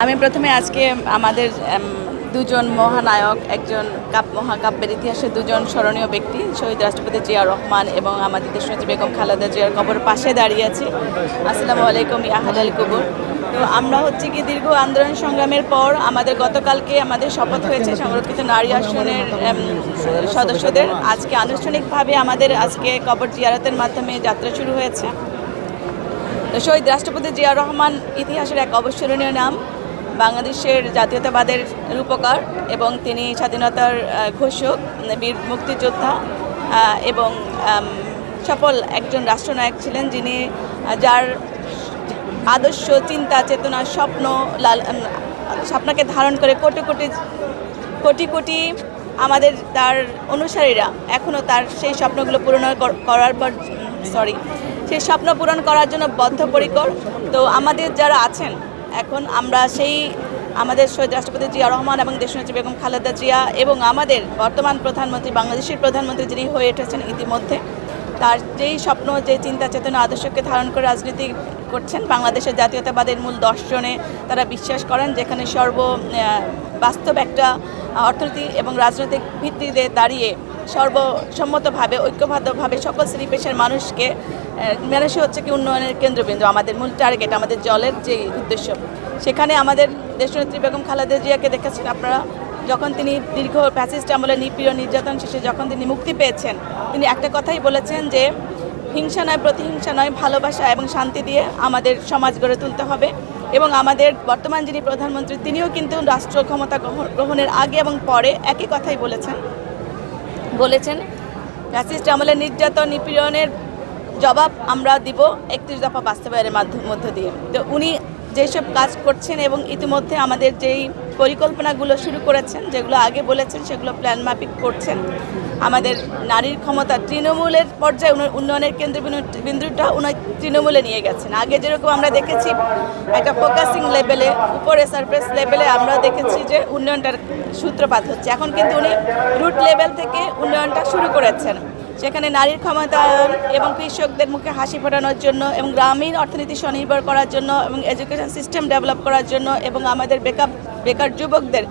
আমি প্রথমে আজকে আমাদের দুজন মহানায়ক, একজন মহাকাব্যের ইতিহাসে দুজন স্মরণীয় ব্যক্তি, শহীদ রাষ্ট্রপতি জিয়াউর রহমান এবং আমাদের দেশনেত্রী বেগম খালেদা জিয়ার কবর পাশে দাঁড়িয়ে আছি। আসসালামু আলাইকুম ইয়া আহলাল কুবুর। তো আমরা হচ্ছে কি দীর্ঘ আন্দোলন সংগ্রামের পর আমাদের গতকালকে আমাদের শপথ হয়েছে সংরক্ষিত নারী আসনের সদস্যদের। আজকে আনুষ্ঠানিকভাবে আমাদের আজকে কবর জিয়ারতের মাধ্যমে যাত্রা শুরু হয়েছে। তো শহীদ রাষ্ট্রপতি জিয়াউর রহমান ইতিহাসের এক অবিস্মরণীয় নাম, বাংলাদেশের জাতীয়তাবাদের রূপকার এবং তিনি স্বাধীনতার ঘোষক, বীর মুক্তিযোদ্ধা এবং সফল একজন রাষ্ট্রনায়ক ছিলেন, যিনি যার আদর্শ, চিন্তা, চেতনা, স্বপ্নকে ধারণ করে কোটি কোটি আমাদের তার অনুসারীরা এখনও তার সেই স্বপ্নগুলো সেই স্বপ্ন পূরণ করার জন্য বদ্ধপরিকর। তো আমাদের যারা আছেন এখন, আমরা আমাদের শহীদ রাষ্ট্রপতি জিয়া রহমান এবং দেশনেত্রী বেগম খালেদা জিয়া এবং আমাদের বর্তমান প্রধানমন্ত্রী, বাংলাদেশের প্রধানমন্ত্রী যিনি হয়ে উঠেছেন ইতিমধ্যে, তার যেই স্বপ্ন, যে চিন্তা চেতনা, আদর্শকে ধারণ করে রাজনীতি করছেন। বাংলাদেশের জাতীয়তাবাদের মূল দর্শনে তারা বিশ্বাস করেন, যেখানে বাস্তব একটা অর্থনীতি এবং রাজনৈতিক ভিত্তিতে দাঁড়িয়ে সর্বসম্মতভাবে, ঐক্যবদ্ধভাবে সকল শ্রেণী পেশার মানুষই হচ্ছে কি উন্নয়নের কেন্দ্রবিন্দু, আমাদের মূল টার্গেট, আমাদের জলের যে উদ্দেশ্য। সেখানে আমাদের দেশনেত্রী বেগম খালেদা জিয়াকে দেখেছেন আপনারা, যখন তিনি দীর্ঘ ফ্যাসিস্ট আমলে নিপীড়ন নির্যাতন শেষে যখন তিনি মুক্তি পেয়েছেন, তিনি একটা কথাই বলেছেন যে হিংসা নয়, প্রতিহিংসা নয়, ভালোবাসা এবং শান্তি দিয়ে আমাদের সমাজ গড়ে তুলতে হবে। এবং আমাদের বর্তমান যিনি প্রধানমন্ত্রী, তিনিও কিন্তু রাষ্ট্র ক্ষমতা গ্রহণের আগে এবং পরে একই কথাই বলেছেন ফ্যাসিস্ট আমলের নির্যাতন নিপীড়নের জবাব আমরা দিব 31 দফা বাস্তবায়নের মধ্য দিয়ে। তো উনি যেসব কাজ করছেন এবং ইতিমধ্যে আমাদের যেই পরিকল্পনাগুলো শুরু করেছেন, যেগুলো আগে বলেছেন সেগুলো প্ল্যান মাফিক করছেন। আমাদের নারীর ক্ষমতা তৃণমূলের পর্যায়ে উন্নয়নের কেন্দ্রবিন্দুটা উনি তৃণমূলে নিয়ে গেছেন। আগে যেরকম আমরা দেখেছি একটা ফোকাসিং লেভেলে, উপরে সারফেস লেভেলে আমরা দেখেছি যে উন্নয়নটার সূত্রপাত হচ্ছে, এখন কিন্তু উনি রুট লেভেল থেকে উন্নয়নটা শুরু করেছেন। সেখানে নারীর ক্ষমতায়ন এবং কৃষকদের মুখে হাসি ফোটানোর জন্য এবং গ্রামীণ অর্থনীতি স্বনির্ভর করার জন্য এবং এডুকেশন সিস্টেম ডেভেলপ করার জন্য এবং আমাদের বেকার যুবকদের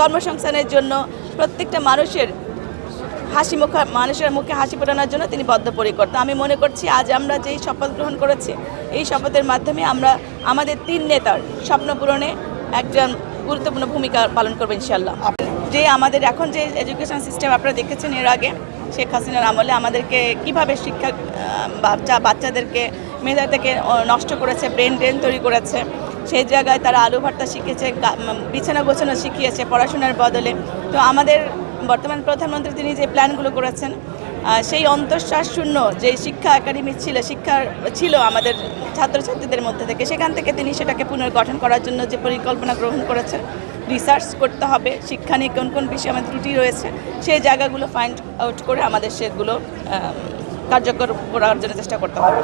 কর্মসংস্থানের জন্য, প্রত্যেকটা মানুষের মুখে হাসি ফোটানোর জন্য তিনি বদ্ধপরিকর। তো আমি মনে করছি আজ আমরা যেই শপথ গ্রহণ করেছি, এই শপথের মাধ্যমে আমরা আমাদের 3 নেতার স্বপ্ন পূরণে একজন গুরুত্বপূর্ণ ভূমিকা পালন করবো ইনশাল্লাহ। যে আমাদের এখন যে এডুকেশন সিস্টেম আপনারা দেখেছেন এর আগে শেখ হাসিনার আমলে আমাদেরকে কীভাবে বাচ্চাদেরকে মেধা থেকে নষ্ট করেছে, ব্রেন ড্রেন তৈরি করেছে, সেই জায়গায় তারা আলু ভর্তা শিখেছে, বিছানা গোছানো শিখিয়েছে পড়াশোনার বদলে। তো আমাদের বর্তমান প্রধানমন্ত্রী তিনি যে প্ল্যানগুলো করেছেন, সেই অন্তঃশ্বাস শূন্য যে শিক্ষা একাডেমি ছিল আমাদের ছাত্রছাত্রীদের মধ্যে থেকে, সেখান থেকে তিনি সেটাকে পুনর্গঠন করার জন্য যে পরিকল্পনা গ্রহণ করেছেন, রিসার্চ করতে হবে শিক্ষা নিয়ে কোন কোন বিষয়ে আমাদের ত্রুটি রয়েছে, সেই জায়গাগুলো ফাইন্ড আউট করে আমাদের সেগুলো কার্যকর করার জন্য চেষ্টা করতে হবে।